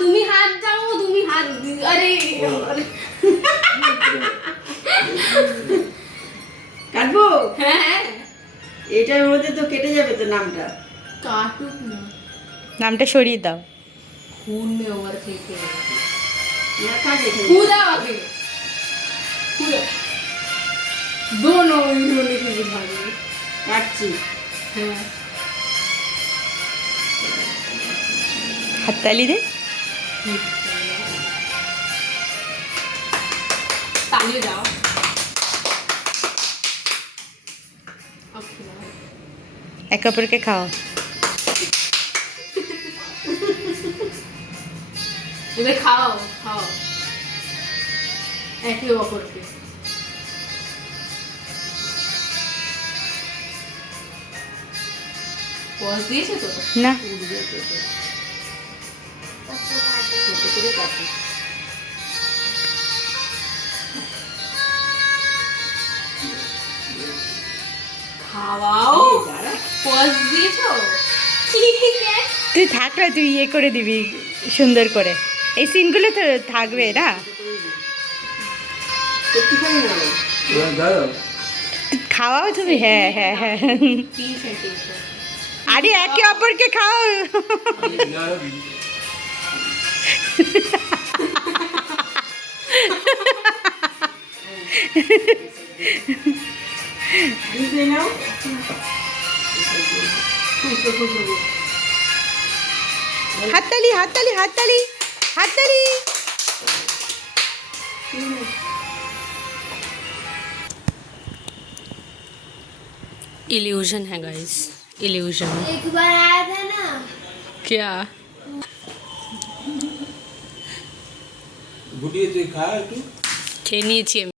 তুমি হাত দাও, তুমি হাত, আরে কাটবো? হ্যাঁ এটার মধ্যে তো কেটে যাবে তো নামটা। কাটুক না, নামটা সরিয়ে দাও। खून में ओवर फेंके না কাট এখানে। खुदा आगे खुदा दोनों इन्होंने के बुझा दिए। কাটছি। हाँ হাততালি দে। तालियों जाओ अब खिलाओ। এক অপরকে খাও। इधर खाओ खाओ एक ही ऊपर के पॉज दिए तो না उड़ गया तो छोटे छोटे काटो खाओ पॉज दिए तो ठीक है তুই থাক না, তুই ইয়ে করে দিবি সুন্দর করে। এই সিনগুলো তো থাকবে না। একটুখানি নাও। খাওয়াও তুমি? হ্যাঁ হ্যাঁ হ্যাঁ। 3 सेंटीमीटर আরে একে অপরকে খাও। বুঝে নাও। खुश हो হাততালি হাততালি হাততালি হাততালি। इल्यूजन है गाइस, इल्यूजन। एक बार आया था ना क्या গুটিয়ে তুই খা একটু। খেয়ে নিয়েছি আমি।